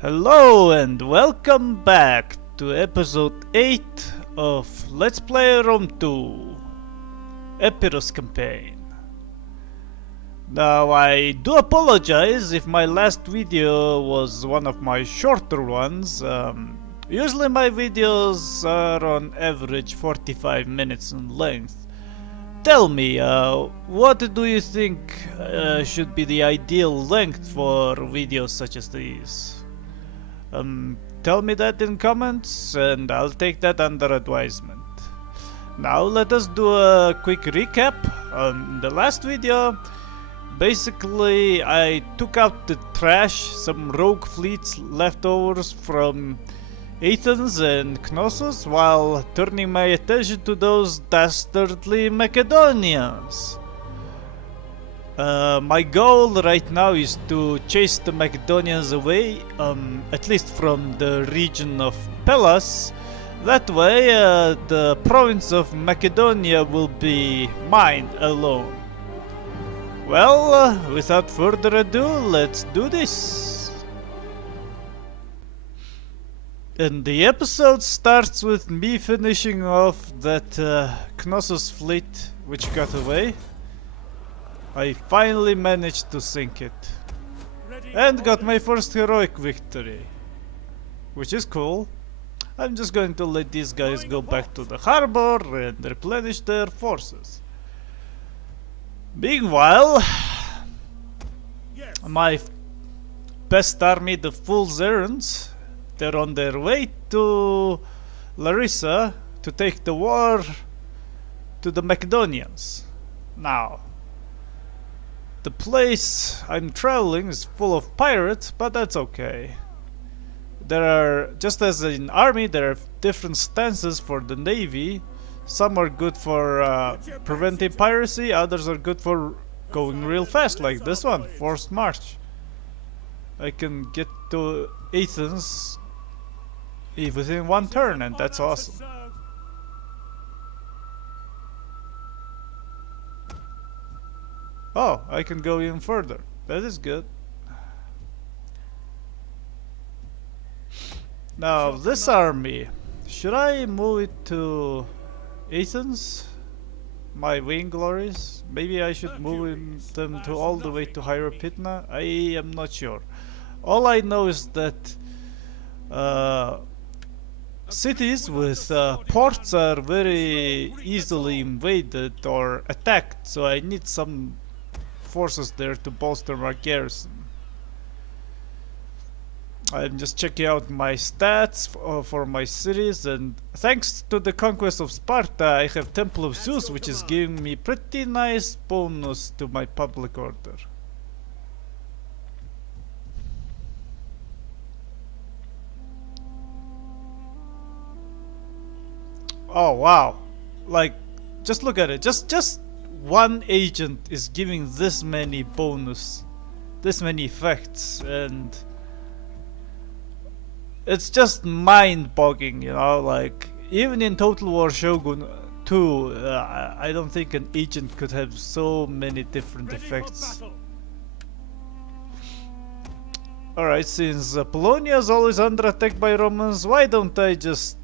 Hello and welcome back to episode 8 of Let's Play Rome 2 Epirus campaign. Now I do apologize if my last video was one of my shorter ones. Usually my videos are on average 45 minutes in length. Tell me, what do you think should be the ideal length for videos such as these? Tell me that in comments and I'll take that under advisement. Now let us do a quick recap. On the last video, basically I took out the trash, some rogue fleets leftovers from Athens and Knossos, while turning my attention to those dastardly Macedonians. My goal right now is to chase the Macedonians away, at least from the region of Pellas. That way the province of Macedonia will be mine alone. Well, without further ado, let's do this. And the episode starts with me finishing off that Knossos fleet which got away. I finally managed to sink it. And got my first heroic victory. Which is cool. I'm just going to let these guys go back to the harbor and replenish their forces. Meanwhile, my best army, the Fool's Errands, they're on their way to Larissa to take the war to the Macedonians. Now, the place I'm traveling is full of pirates, but that's okay. There are, just as in army, there are different stances for the navy. Some are good for preventing piracy, others are good for going real fast, like this one, forced march. I can get to Athens within one turn, and that's awesome. Oh, I can go even further. That is good. Now, this army, should I move it to Athens? My vainglories? Maybe I should move them to all the way to Hierapitna? I am not sure. All I know is that cities with ports are very easily invaded or attacked, so I need some forces there to bolster my garrison. I'm just checking out my stats for my cities, and thanks to the conquest of Sparta I have Temple of Zeus, which is giving me pretty nice bonus to my public order. Oh wow, like, just look at it, just one agent is giving this many bonus, this many effects, and it's just mind-boggling, you know. Like, even in Total War Shogun 2, I don't think an agent could have so many different effects. Alright, since Apollonia is always under attack by Romans, why don't I just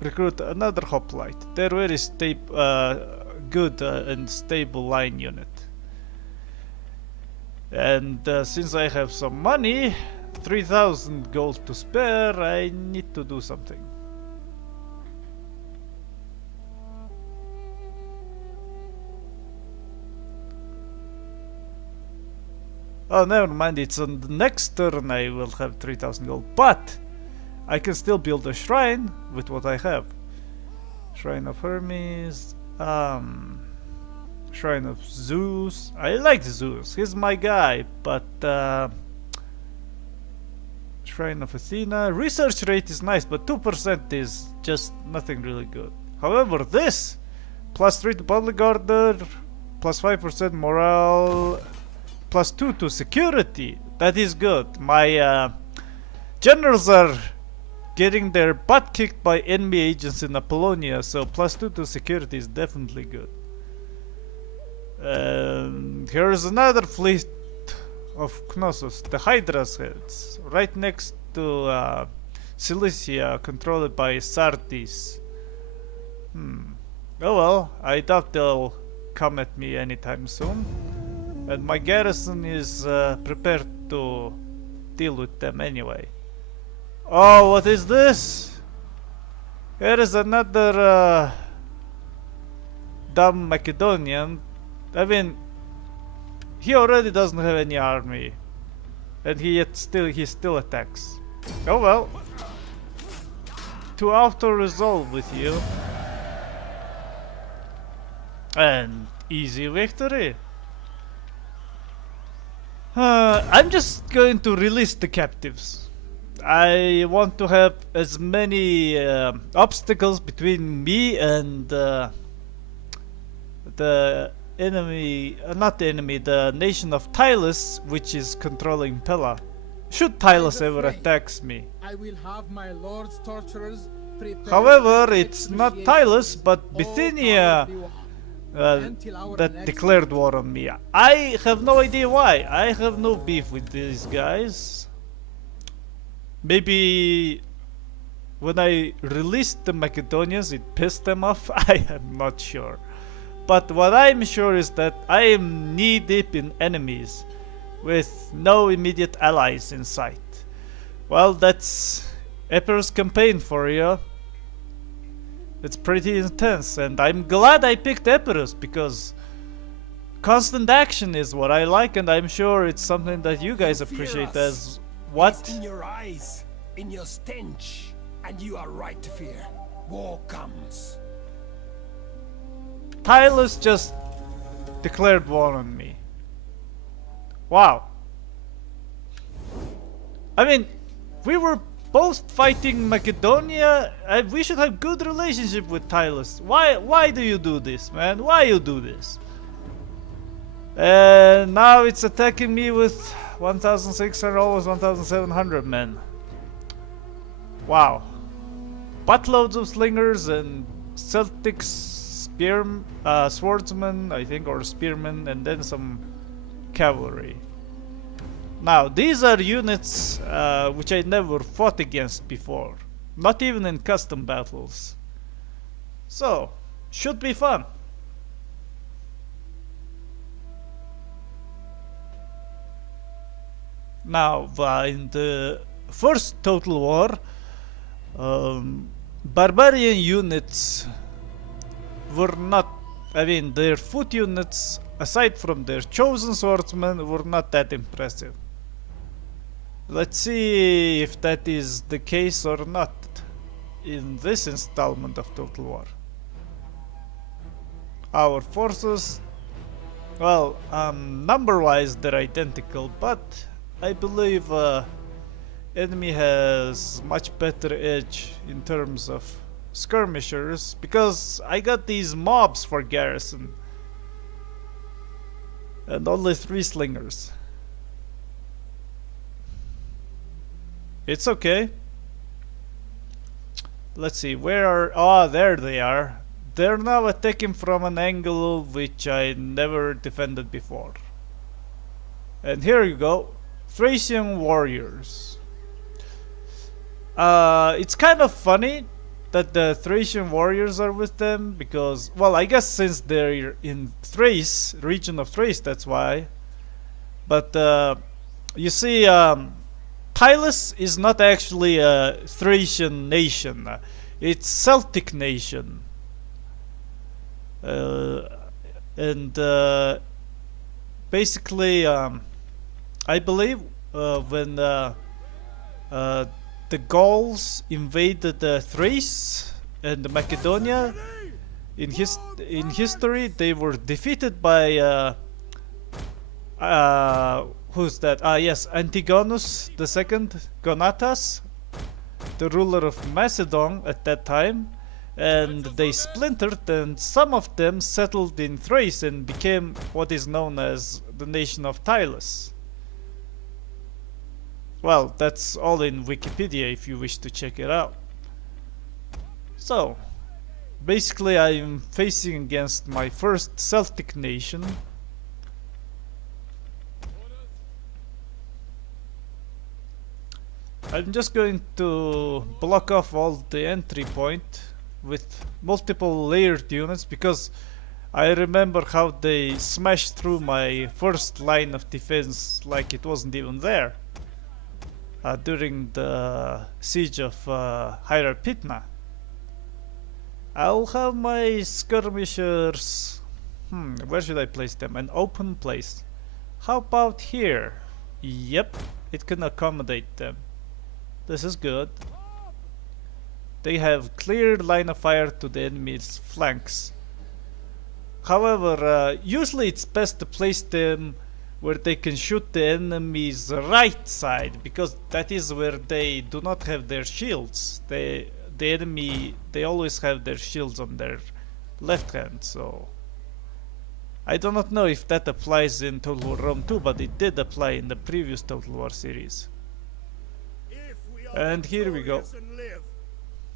recruit another hoplite? They're very good and stable line unit. And since I have some money, 3,000 gold to spare, I need to do something. Oh, never mind, it's on the next turn I will have 3,000 gold, but I can still build a shrine with what I have. Shrine of Hermes, Shrine of Zeus. I like Zeus, he's my guy, but Shrine of Athena. Research rate is nice, but 2% is just nothing really good. However, this +3 to public order, +5% morale, +2 to security. That is good. My generals are getting their butt kicked by enemy agents in Apollonia, so +2 to security is definitely good. Here's another fleet of Knossos, the Hydra's heads, right next to Cilicia, controlled by Sardis. Oh well, I doubt they'll come at me anytime soon. And my garrison is prepared to deal with them anyway. Oh, what is this? Here is another dumb Macedonian. I mean, he already doesn't have any army, and he still attacks. Oh well. To auto-resolve with you. And easy victory. I'm just going to release the captives. I want to have as many obstacles between me and the enemy, not the enemy, the nation of Pellas, which is controlling Pella. Should Pellas ever attacks me. I will have my lord's torturers prepare. However, it's not Pellas, but Bithynia that declared war on me. I have no idea why. I have no beef with these guys. Maybe when I released the Macedonians it pissed them off. I am not sure. But what I'm sure is that I am knee deep in enemies with no immediate allies in sight. Well, that's Epirus campaign for you. It's pretty intense, and I'm glad I picked Epirus because constant action is what I like, and I'm sure it's something that you guys appreciate as what? It's in your eyes, in your stench, and you are right to fear. War comes. Pellas just declared war on me. Wow. I mean, we were both fighting Macedonia. We should have good relationship with Pellas. Why do you do this, man? Why you do this? And now it's attacking me with 1,600, almost 1,700 men. Wow. Buttloads of slingers and Celtic swordsmen, I think, or spearmen, and then some cavalry. Now, these are units which I never fought against before. Not even in custom battles. So, should be fun. Now, in the first total war, barbarian units were not, I mean, their foot units, aside from their chosen swordsmen, were not that impressive. Let's see if that is the case or not in this installment of Total War. Our forces, well, number-wise they're identical, but I believe enemy has much better edge in terms of skirmishers, because I got these mobs for garrison and only 3 slingers. It's okay. Let's see, where are... oh, there they are. They're now attacking from an angle which I never defended before. And here you go, Thracian warriors. It's kind of funny that the Thracian warriors are with them, because, well, I guess since they're in Thrace, region of Thrace, that's why. But you see, Pellas is not actually a Thracian nation. It's Celtic nation. And basically, I believe when the Gauls invaded Thrace and Macedonia, in history they were defeated by who's that? Yes, Antigonus II Gonatas, the ruler of Macedon at that time, and they splintered, and some of them settled in Thrace and became what is known as the nation of Pellas. Well, that's all in Wikipedia if you wish to check it out. So, basically I'm facing against my first Celtic nation. I'm just going to block off all the entry point with multiple layered units, because I remember how they smashed through my first line of defense like it wasn't even there during the siege of Hierapitna. I'll have my skirmishers. Where should I place them? An open place. How about here? Yep, it can accommodate them. This is good. They have clear line of fire to the enemy's flanks. However, usually it's best to place them where they can shoot the enemy's right side, because that is where they do not have their shields. The enemy, they always have their shields on their left hand, so I do not know if that applies in Total War Rome 2, but it did apply in the previous Total War series. And here we go.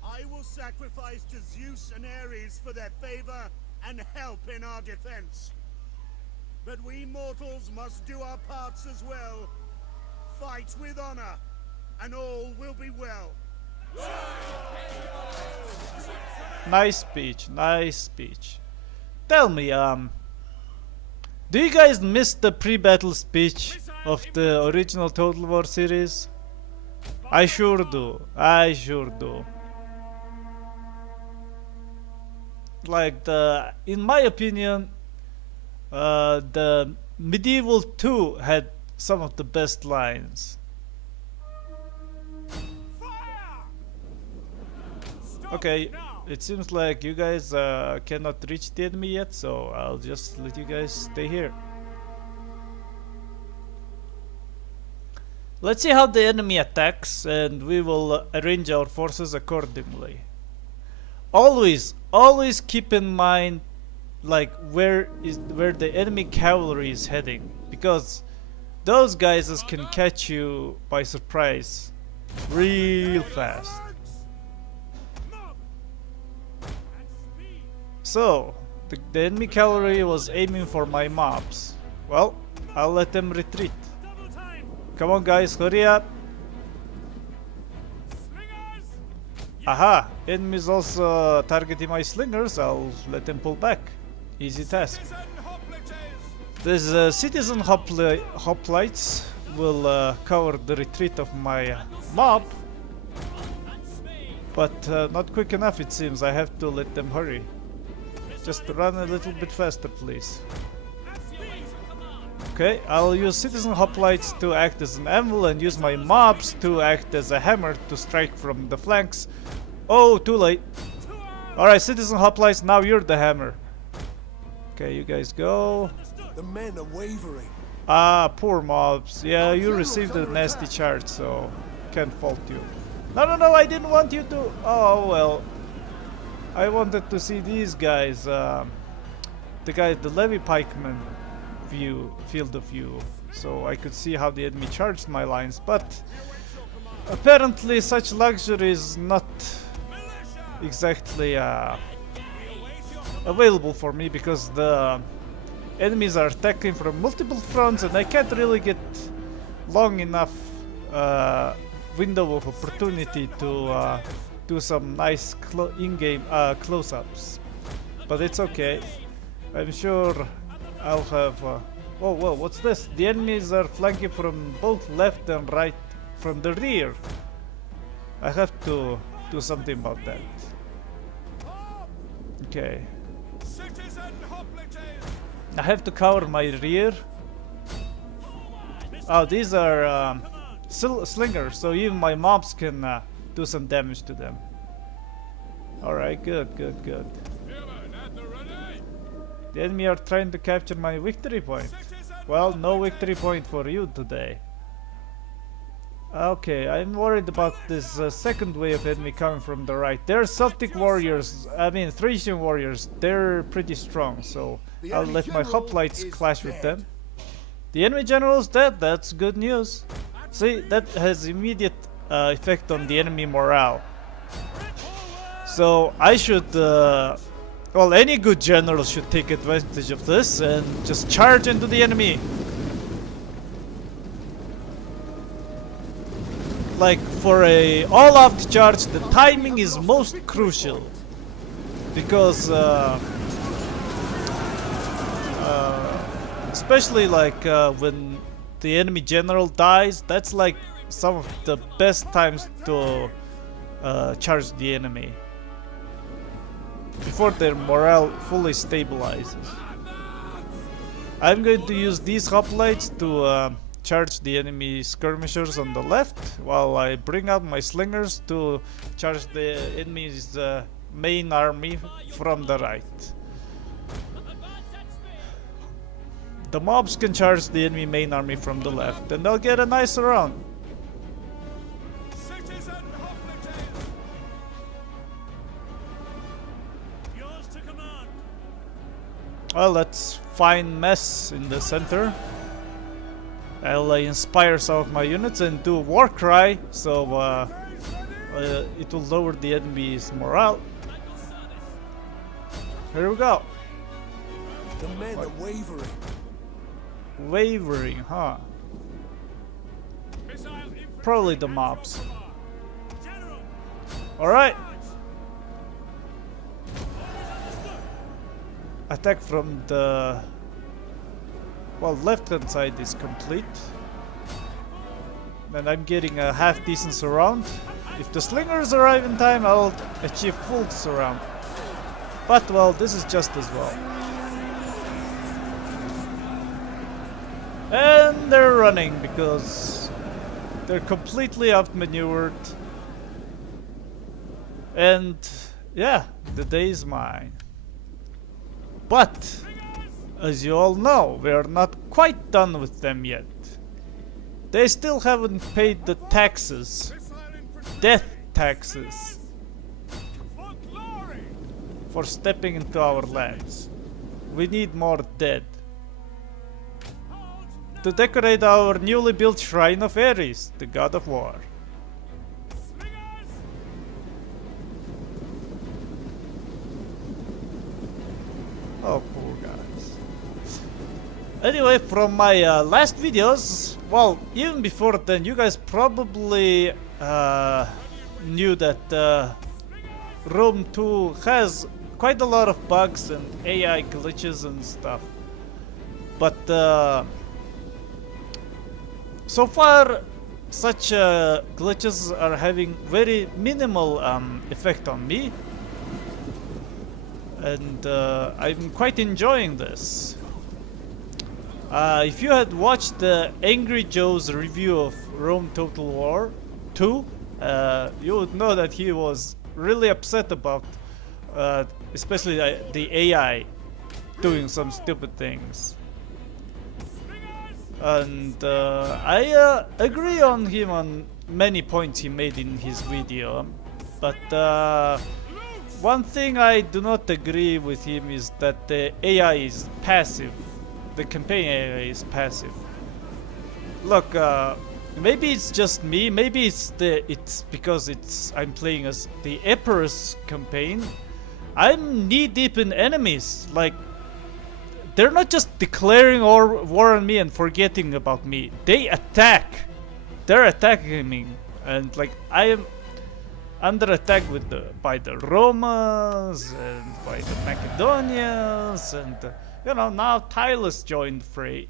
I will sacrifice to Zeus and Ares for their favor and help in our defense. But we mortals must do our parts as well. Fight with honor, and all will be well. Nice speech, nice speech. Tell me, do you guys miss the pre-battle speech of the original Total War series? I sure do. I sure do. Like in my opinion, the Medieval 2 had some of the best lines. Okay, it seems like you guys cannot reach the enemy yet, so I'll just let you guys stay here. Let's see how the enemy attacks, and we will arrange our forces accordingly. Always keep in mind, like, where the enemy cavalry is heading, because those guys can catch you by surprise real fast. So the enemy cavalry was aiming for my mobs. Well, I'll let them retreat. Come on guys, hurry up. Aha! Enemies also targeting my slingers. I'll let them pull back. Easy task. These citizen hoplites will cover the retreat of my mob. But not quick enough, it seems. I have to let them hurry. Just run a little bit faster, please. Okay, I'll use citizen hoplites to act as an anvil and use my mobs to act as a hammer to strike from the flanks. Oh, too late. Alright, citizen hoplites, now you're the hammer. Okay, you guys go. The men are wavering. Ah, poor mobs. Yeah, you received a nasty charge, so can't fault you. No, I didn't want you to. Oh, well. I wanted to see these guys. The levy pikemen field of view, so I could see how the enemy charged my lines, but apparently such luxury is not exactly available for me, because the enemies are attacking from multiple fronts and I can't really get long enough window of opportunity to do some nice in-game close-ups. But it's okay. I'm sure I'll have... whoa, what's this? The enemies are flanking from both left and right from the rear. I have to do something about that. Okay. I have to cover my rear. Oh, these are slingers, so even my mobs can do some damage to them. Alright, good. The enemy are trying to capture my victory point. Well, no victory point for you today. Okay, I'm worried about this second wave of enemy coming from the right. They're Celtic warriors, Thracian warriors. They're pretty strong, so I'll let my hoplites clash with them. The enemy general is dead. That's good news. See, that has immediate effect on the enemy morale. So I should... well, any good general should take advantage of this and just charge into the enemy. like for a all-out charge, the timing is most crucial, because especially like when the enemy general dies, that's like some of the best times to charge the enemy before their morale fully stabilizes. I'm going to use these hoplites to charge the enemy skirmishers on the left, while I bring out my slingers to charge the enemy's main army from the right. The mobs can charge the enemy main army from the left, and they'll get a nice round. Well, let's find mess in the center. I'll inspire some of my units and do a war cry, so it will lower the enemy's morale. Here we go. The men are wavering. Wavering, huh? Probably the mobs. Alright. Attack from the left hand side is complete, and I'm getting a half decent surround. If the slingers arrive in time, I'll achieve full surround, but well, this is just as well. And they're running because they're completely outmaneuvered, and yeah, the day is mine. But, as you all know, we are not quite done with them yet. They still haven't paid the taxes. Death taxes. For stepping into our lands. We need more dead. To decorate our newly built shrine of Epirus, the god of war. Oh, poor guys. Anyway, from my last videos, well, even before then, you guys probably knew that Rome 2 has quite a lot of bugs and AI glitches and stuff. But so far, such glitches are having very minimal effect on me. And I'm quite enjoying this. If you had watched Angry Joe's review of Rome Total War 2, you would know that he was really upset about especially the AI doing some stupid things. And I agree on him on many points he made in his video, but one thing I do not agree with him is that the AI is passive. The campaign AI is passive. Look, maybe it's just me. Maybe it's because I'm playing as the Epirus campaign. I'm knee deep in enemies. Like, they're not just declaring war on me and forgetting about me. They attack. They're attacking me, and like I am under attack by the Romans and by the Macedonians, and you know, now Pellas joined the fray.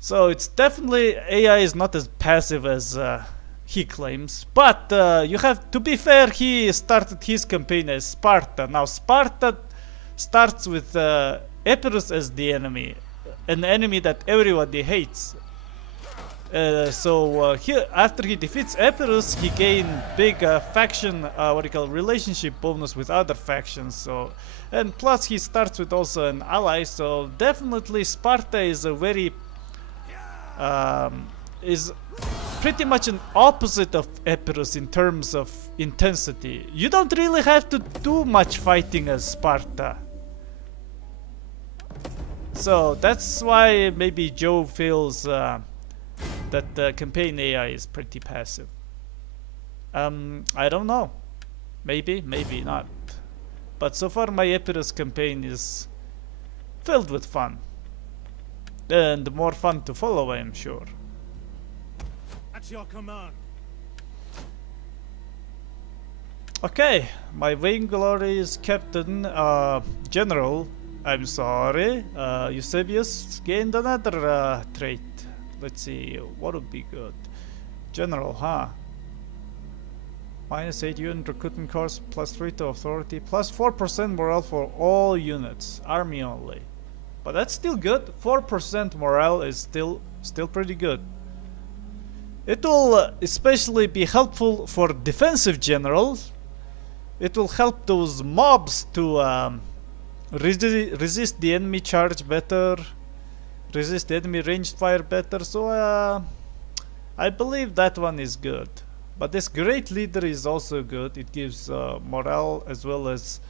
So it's definitely AI is not as passive as he claims. But you have to be fair. He started his campaign as Sparta. Now Sparta starts with Epirus as the enemy, an enemy that everybody hates. So after he defeats Epirus, he gained big faction, relationship bonus with other factions. So, and plus he starts with also an ally. So definitely Sparta is a very is pretty much an opposite of Epirus in terms of intensity. You don't really have to do much fighting as Sparta. So that's why maybe Joe feels that the campaign AI is pretty passive. I don't know. Maybe, maybe not. But so far my Epirus campaign is filled with fun. And more fun to follow, I am sure. At your command. Okay, my vainglory is Captain General. I'm sorry. Eusebius gained another trait. Let's see, what would be good? General, huh? -8 unit recruitment course, +3 to authority, +4% morale for all units. Army only. But that's still good. 4% morale is still pretty good. It will especially be helpful for defensive generals. It will help those mobs to resist the enemy charge better, resist the enemy ranged fire better. So I believe that one is good. But this great leader is also good. It gives morale as well as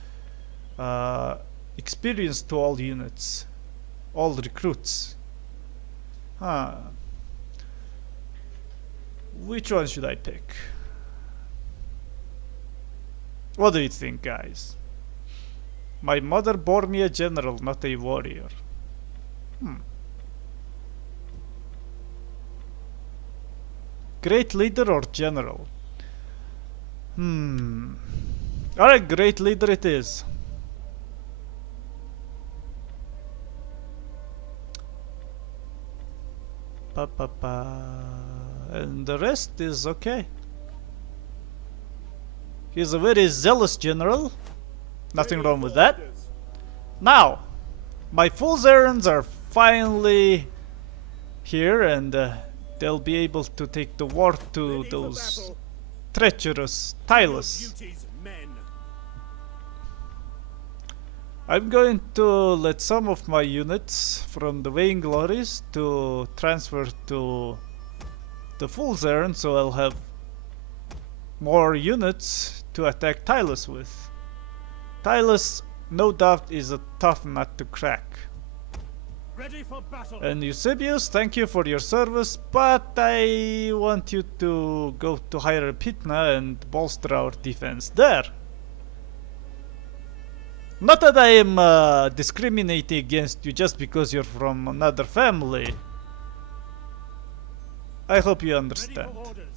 experience to all units, all recruits. Huh. Which one should I pick? What do you think, guys? My mother bore me a general, not a warrior. Great leader or general? Alright, great leader it is. And the rest is okay. He's a very zealous general. Nothing wrong with that. Now, my fool's errands are finally here, and they'll be able to take the war to those treacherous Pellas. I'm going to let some of my units from the vainglories to transfer to the fool's errand, so I'll have more units to attack Pellas with. Pellas, no doubt, is a tough nut to crack. Ready for battle. And Eusebius, thank you for your service, but I want you to go to Hierapitna and bolster our defense there. Not that I am discriminating against you just because you're from another family. I hope you understand. Ready for orders.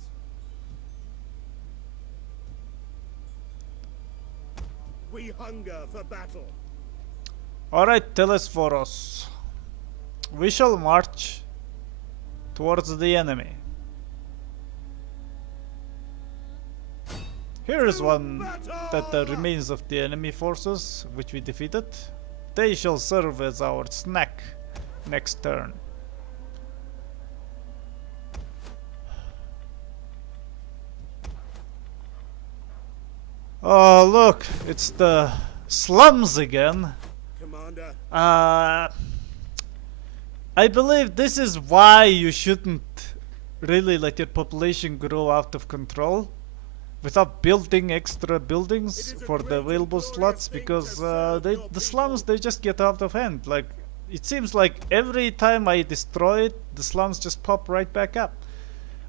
We hunger for battle. Alright, Telesforos. We shall march towards the enemy. Here is one that remains of the enemy forces, which we defeated. They shall serve as our snack next turn. Oh, look, it's the slums again. Commander. I believe this is why you shouldn't really let your population grow out of control without building extra buildings for the available slots, because the slums, they just get out of hand. Like, it seems like every time I destroy it, the slums just pop right back up.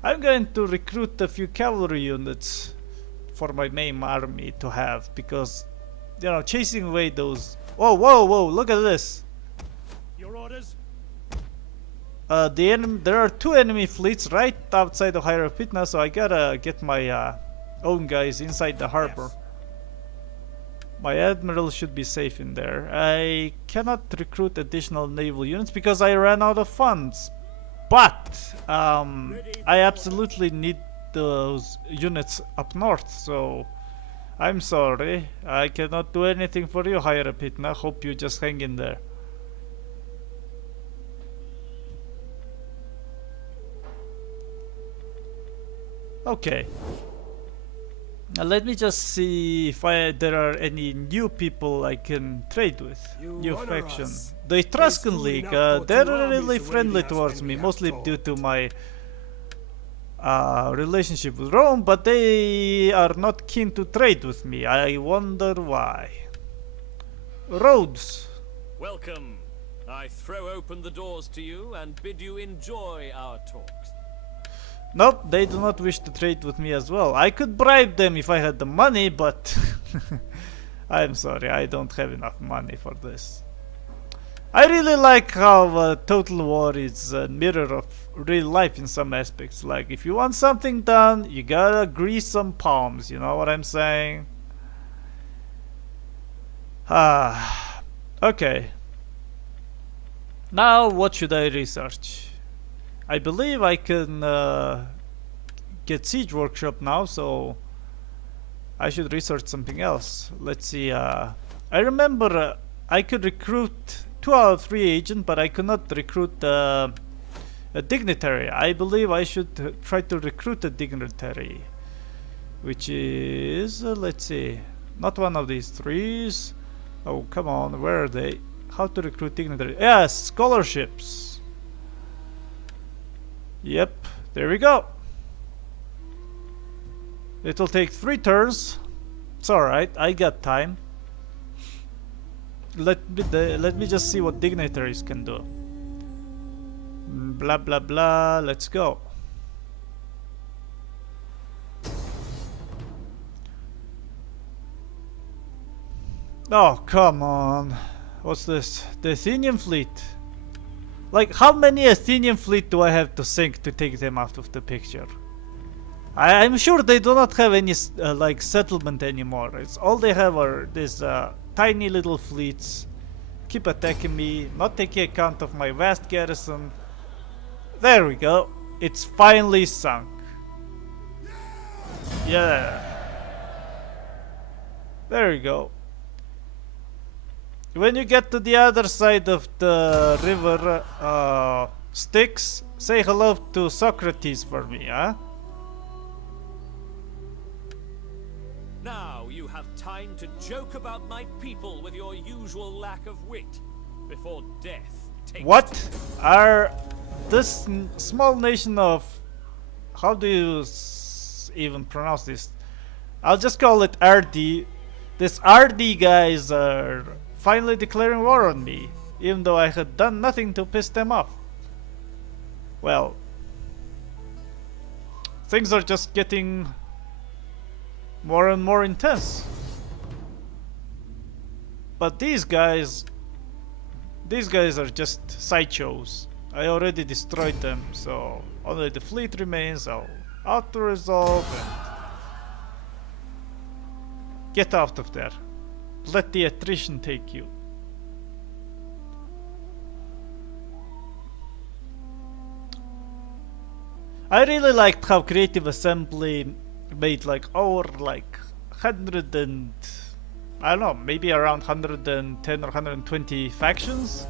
I'm going to recruit a few cavalry units for my main army to have, because, you know, chasing away those... Oh, whoa, look at this. Your orders. There are two enemy fleets right outside of Hierapitna, so I gotta get my own guys inside the harbor. Yes. My admiral should be safe in there. I cannot recruit additional naval units because I ran out of funds. But I absolutely need those units up north, so I'm sorry. I cannot do anything for you, Hierapitna. Hope you just hang in there. Okay. Now let me just see if there are any new people I can trade with. New faction. us. The Etruscan food League, enough for they're two armies really to friendly raid us towards when me, we mostly have due talk. to my relationship with Rome, but they are not keen to trade with me. I wonder why. Rhodes. Welcome. I throw open the doors to you and bid you enjoy our talks. Nope, they do not wish to trade with me as well. I could bribe them if I had the money, but I'm sorry, I don't have enough money for this. I really like how Total War is a mirror of real life in some aspects. Like, if you want something done, you gotta grease some palms, you know what I'm saying? Ah, okay. Now what should I research? I believe I can get siege workshop now, so I should research something else. Let's see. I remember I could recruit 2 out of 3 agents, but I could not recruit a dignitary. I believe I should try to recruit a dignitary, which is let's see, not one of these 3s. Oh, come on, where are they? How to recruit dignitary? Yes, scholarships. Yep, there we go. It will take 3 turns. It's alright, I got time. Let me just see what dignitaries can do. Blah blah blah, let's go. Oh, come on. What's this? The Athenian fleet. Like, how many Athenian fleet do I have to sink to take them out of the picture? I'm sure they do not have any like settlement anymore. It's all they have are these tiny little fleets. Keep attacking me, not taking account of my vast garrison. There we go. It's finally sunk. Yeah. There we go. When you get to the other side of the river Styx, say hello to Socrates for me, huh? Now you have time to joke about my people with your usual lack of wit, before death takes What them. are this small nation of... How do you even pronounce this? I'll just call it RD. This RD guys are finally declaring war on me, even though I had done nothing to piss them off. Well, things are just getting more and more intense. But these guys are just sideshows. I already destroyed them, so only the fleet remains. I'll auto-resolve and get out of there. Let the attrition take you. I really liked how Creative Assembly made like over like 100 and I don't know, maybe around 110 or 120 factions,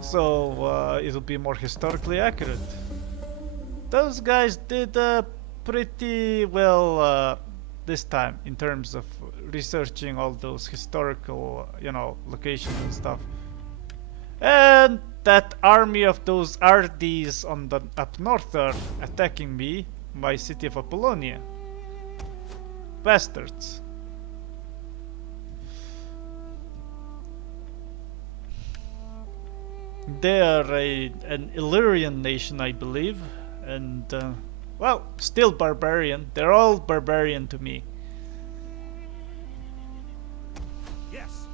so it'll be more historically accurate. Those guys did pretty well this time in terms of researching all those historical, you know, locations and stuff. And that army of those RDs on the up north are attacking me, my city of Apollonia. Bastards. They are an Illyrian nation, I believe, and well, still barbarian. They're all barbarian to me. Yes.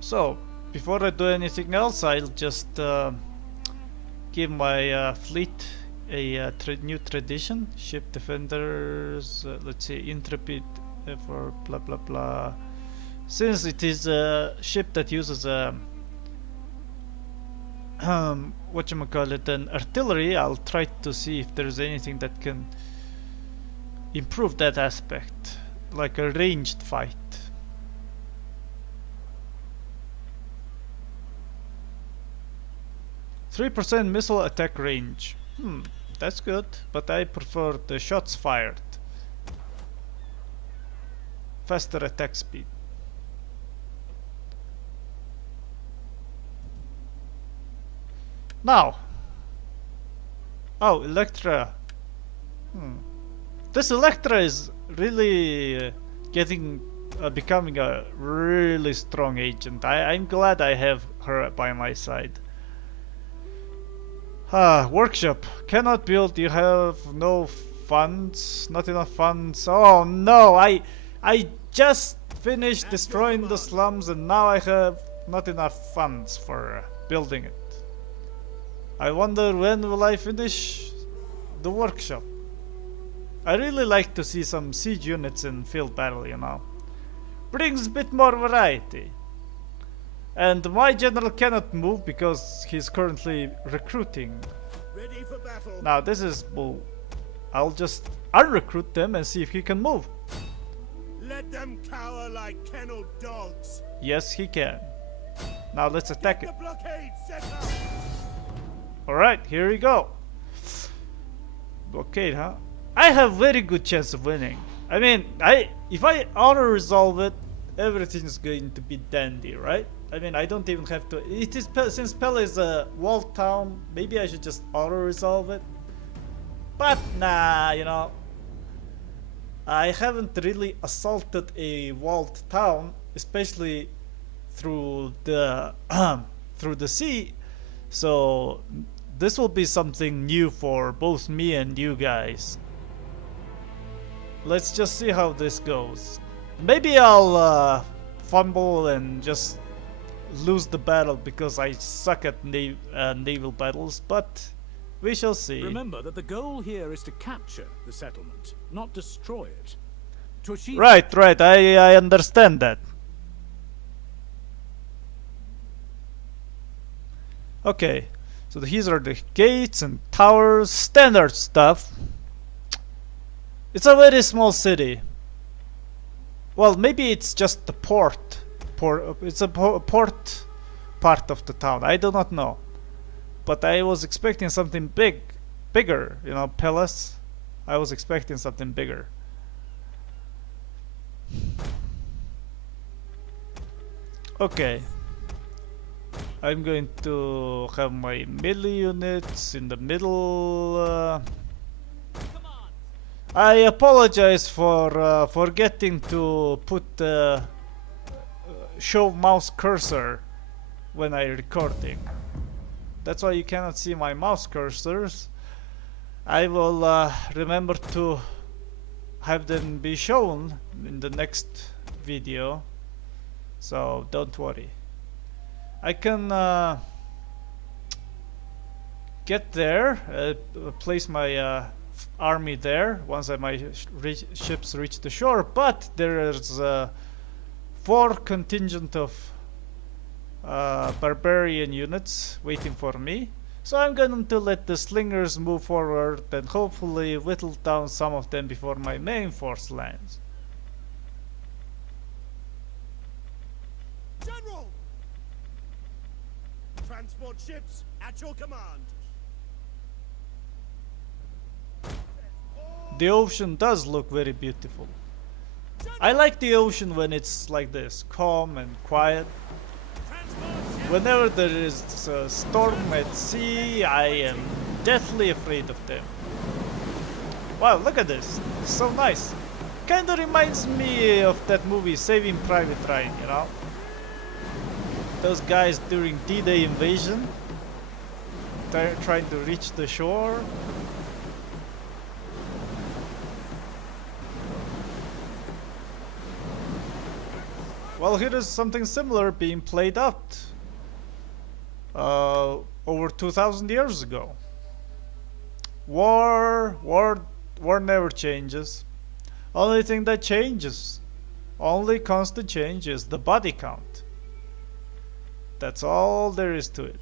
So, before I do anything else, I'll just give my fleet a new tradition. Ship defenders, let's see, intrepid for blah blah blah. Since it is a ship that uses a whatchamacallit, an artillery, I'll try to see if there's anything that can improve that aspect, like a ranged fight. %3 missile attack range. That's good, but I prefer the shots fired. Faster attack speed. Now. Oh, Electra. This Electra is really becoming a really strong agent. I'm glad I have her by my side. Workshop. Cannot build, you have no funds. Not enough funds. Oh no, I just finished destroying the slums and now I have not enough funds for building it. I wonder when will I finish the workshop. I really like to see some siege units in field battle, you know. Brings a bit more variety. And my general cannot move because he's currently recruiting. Ready for battle. Now this is bull. I'll just unrecruit them and see if he can move. Let them cower like kennelled dogs. Yes, he can. Now let's attack it. The blockade set up. Alright, here we go. Blockade, huh? I have very good chance of winning. I mean, if I auto-resolve it, everything is going to be dandy, right? I mean, I don't even have to... It is since Pellas is a walled town, maybe I should just auto-resolve it. But nah, you know, I haven't really assaulted a walled town, especially through the through the sea. So this will be something new for both me and you guys. Let's just see how this goes. Maybe I'll fumble and just lose the battle because I suck at naval battles, but we shall see. Remember that the goal here is to capture the settlement, not destroy it. To achieve Right, I understand that. Okay, so these are the gates and towers, standard stuff. It's a very small city. Well, maybe it's just the port. It's a port part of the town. I do not know. But I was expecting something bigger. You know, Pellas. I was expecting something bigger. Okay. I'm going to have my melee units in the middle. I apologize for forgetting to put show mouse cursor when I'm recording. That's why you cannot see my mouse cursors. I will remember to have them be shown in the next video, so don't worry. I can get there, place my army there once my ships reach the shore, but there's 4 contingent of barbarian units waiting for me, so I'm going to let the slingers move forward and hopefully whittle down some of them before my main force lands. General! Transport ships at your command. The ocean does look very beautiful. I like the ocean when it's like this, calm and quiet. Whenever there is a storm at sea, I am deathly afraid of them. Wow, look at this. It's so nice. Kinda reminds me of that movie Saving Private Ryan, you know? Those guys during D-Day invasion, trying to reach the shore. Well, here is something similar being played out over 2,000 years ago. War never changes. Only thing that changes, only constant change is the body count. That's all there is to it.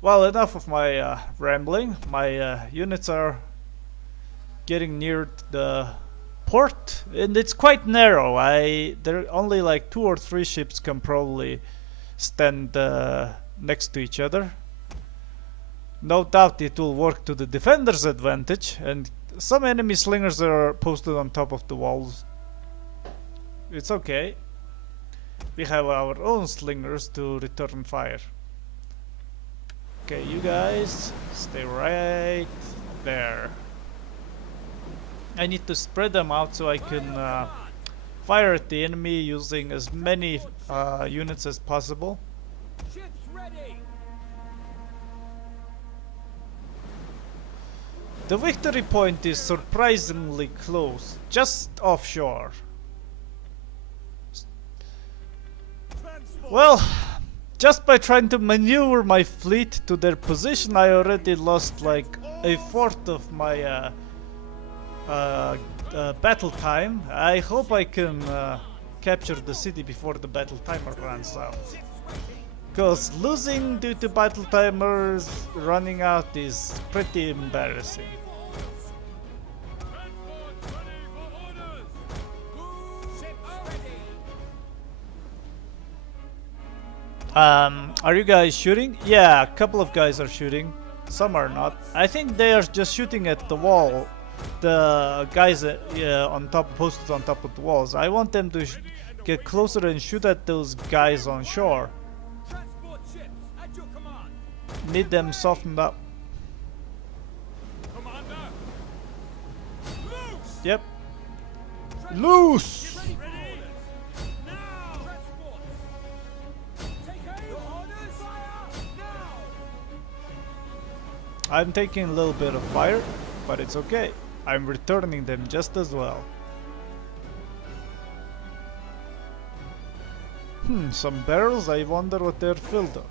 Well, enough of my rambling. My units are getting near the port, and it's quite narrow. There are only like 2 or 3 ships can probably stand next to each other. No doubt it will work to the defender's advantage, and some enemy slingers are posted on top of the walls. It's okay. We have our own slingers to return fire. Okay, you guys stay right there. I need to spread them out so I can fire at the enemy using as many units as possible. Ships ready. The victory point is surprisingly close, just offshore. Transport. Well, just by trying to maneuver my fleet to their position, I already lost like a fourth of my battle time. I hope I can capture the city before the battle timer runs out. Because losing due to battle timers running out is pretty embarrassing. Are you guys shooting? Yeah, a couple of guys are shooting. Some are not. I think they are just shooting at the wall. The guys on top, posted on top of the walls. I want them to get closer and shoot at those guys on shore. Transport ships at your command. Need them softened up. Commander. Loose. Yep. Loose! Ready for orders. Now. Transport. Take aim. Orders. Fire. Now. I'm taking a little bit of fire, but it's okay. I'm returning them just as well. Some barrels, I wonder what they're filled of.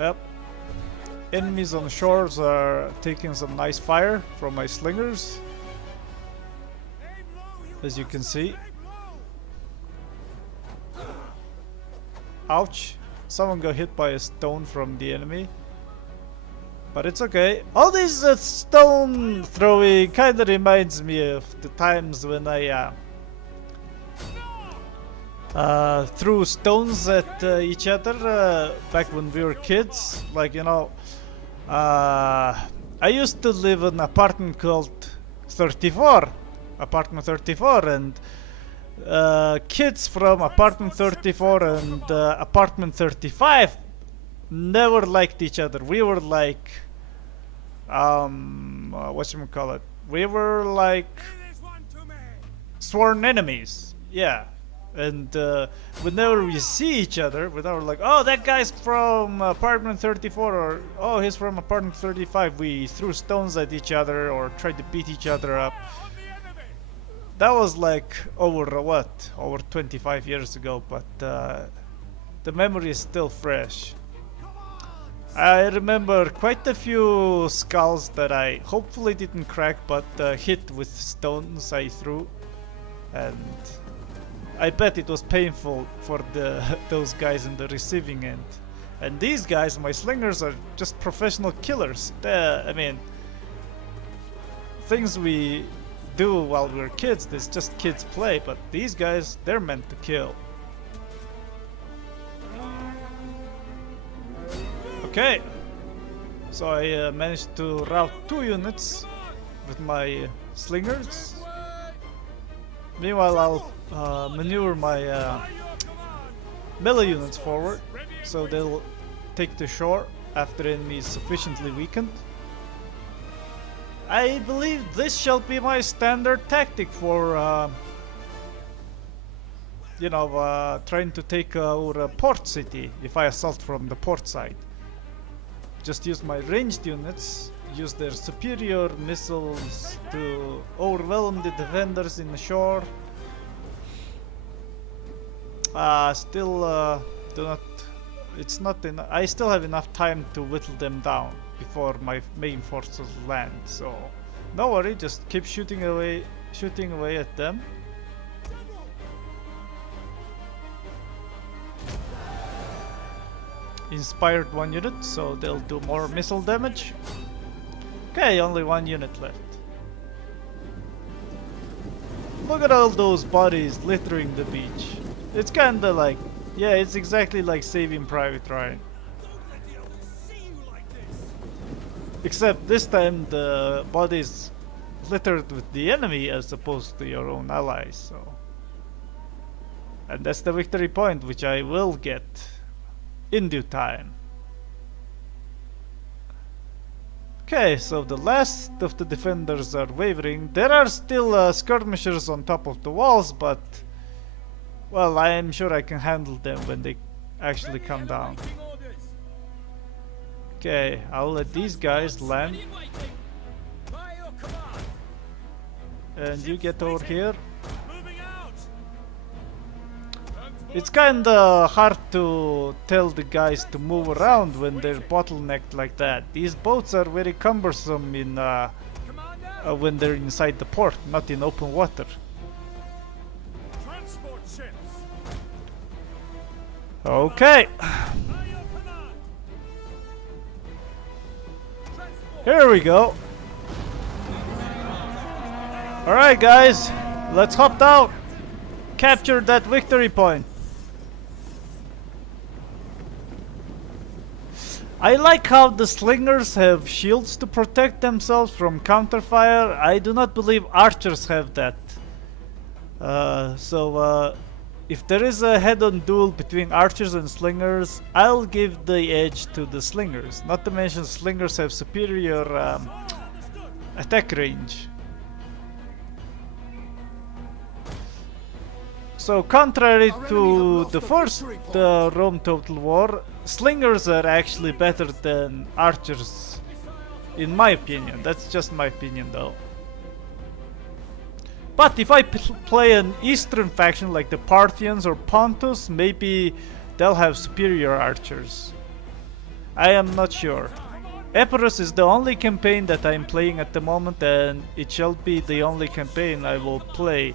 Yep. Enemies on shores are taking some nice fire from my slingers, as you can see. Ouch. Someone got hit by a stone from the enemy. But it's okay. All this stone throwing kind of reminds me of the times when I threw stones at each other back when we were kids. Like, you know, I used to live in an apartment called 34. Apartment 34, and kids from apartment 34 and apartment 35 never liked each other. We were like, whatchamacallit? We were like sworn enemies. Yeah. And whenever we see each other, whenever like, oh, that guy's from apartment 34, or oh, he's from apartment 35, we threw stones at each other or tried to beat each other up. That was like over what? Over 25 years ago, but the memory is still fresh. I remember quite a few skulls that I hopefully didn't crack, but hit with stones I threw, and I bet it was painful for those guys in the receiving end. And these guys, my slingers, are just professional killers. I mean, things we do while we're kids, it's just kids play, but these guys, they're meant to kill. Okay, so I managed to rout 2 units with my slingers. Meanwhile, I'll maneuver my melee units forward, so they'll take the shore after enemy is sufficiently weakened. I believe this shall be my standard tactic for, you know, trying to take our port city if I assault from the port side. Just use my ranged units, use their superior missiles to overwhelm the defenders in the shore. Still do not. It's not enough. I still have enough time to whittle them down before my main forces land. So, no worry. Just keep shooting away at them. Inspired 1 unit, so they'll do more missile damage. Okay, only 1 unit left. Look at all those bodies littering the beach. It's kinda like, yeah, it's exactly like Saving Private Ryan. Except this time the bodies littered with the enemy as opposed to your own allies, so. And that's the victory point, which I will get in due time. Okay, so the last of the defenders are wavering. There are still skirmishers on top of the walls, but well, I am sure I can handle them when they actually come down. Okay, I'll let these guys land. And you get over here. It's kinda hard to tell the guys to move around when they're bottlenecked like that. These boats are very cumbersome in when they're inside the port, not in open water. Transport ships. Okay, By your command. Transport. here we go. Alright guys, let's hop out. Capture that victory point. I like how the slingers have shields to protect themselves from counterfire. I do not believe archers have that. If there is a head-on duel between archers and slingers, I'll give the edge to the slingers. Not to mention slingers have superior attack range. So contrary to the first Rome Total War, slingers are actually better than archers, in my opinion. That's just my opinion though. But if I play an eastern faction like the Parthians or Pontus, maybe they'll have superior archers. I am not sure. Epirus is the only campaign that I'm playing at the moment, and it shall be the only campaign I will play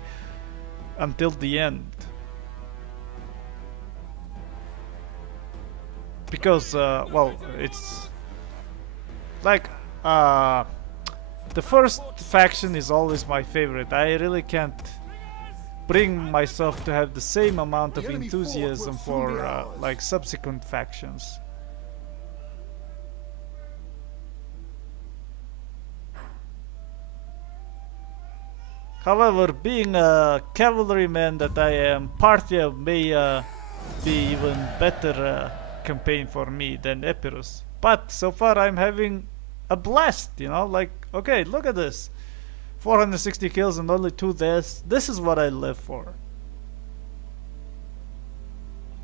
until the end. Because, well, it's like, the first faction is always my favorite. I really can't bring myself to have the same amount of enthusiasm for, like, subsequent factions. However, being a cavalryman that I am, Parthia may be even better campaign for me than Epirus. But so far I'm having a blast, you know, like, okay, look at this. 460 kills and only 2 deaths. This is what I live for.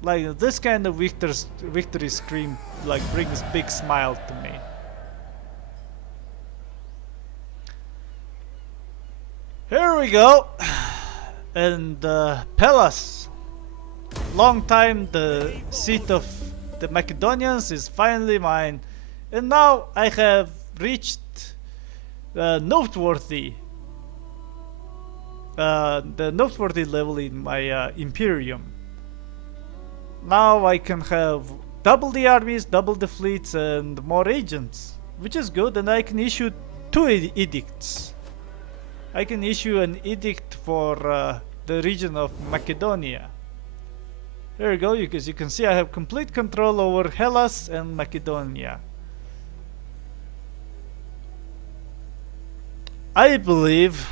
Like, this kind of victory scream, like, brings big smile to me. Here we go, and Pellas, long time the seat of the Macedonians, is finally mine, and now I have reached the noteworthy level in my Imperium. Now I can have double the armies, double the fleets, and more agents, which is good, and I can issue 2 edicts. I can issue an edict for the region of Macedonia. There you go, as you can see I have complete control over Hellas and Macedonia. I believe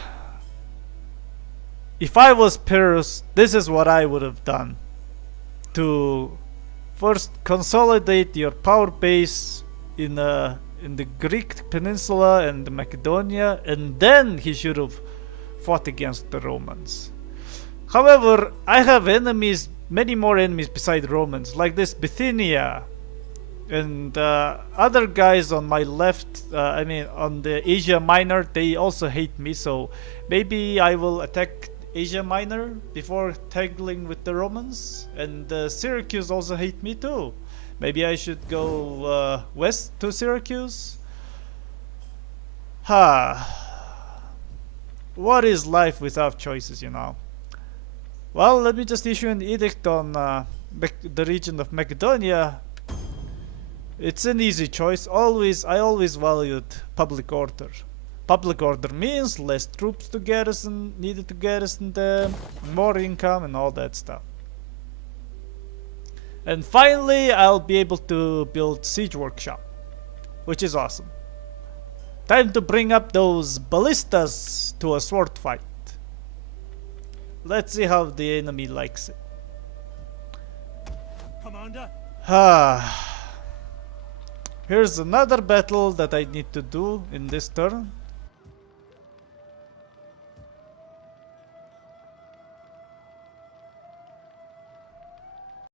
if I was Epirus, this is what I would have done. To first consolidate your power base in the Greek peninsula and Macedonia, and then he should have fought against the Romans. However, I have enemies, many more enemies besides Romans, like this Bithynia and other guys on my left, I mean on the Asia Minor, they also hate me, so maybe I will attack Asia Minor before tangling with the Romans. And Syracuse also hate me too. Maybe I should go west to Syracuse? What is life without choices, you know? Well, let me just issue an edict on the region of Macedonia. It's an easy choice. I always valued public order. Public order means less troops to garrison, needed to garrison them, more income and all that stuff. And finally, I'll be able to build siege workshop, which is awesome. Time to bring up those ballistas to a sword fight. Let's see how the enemy likes it. Commander. Here's another battle that I need to do in this turn.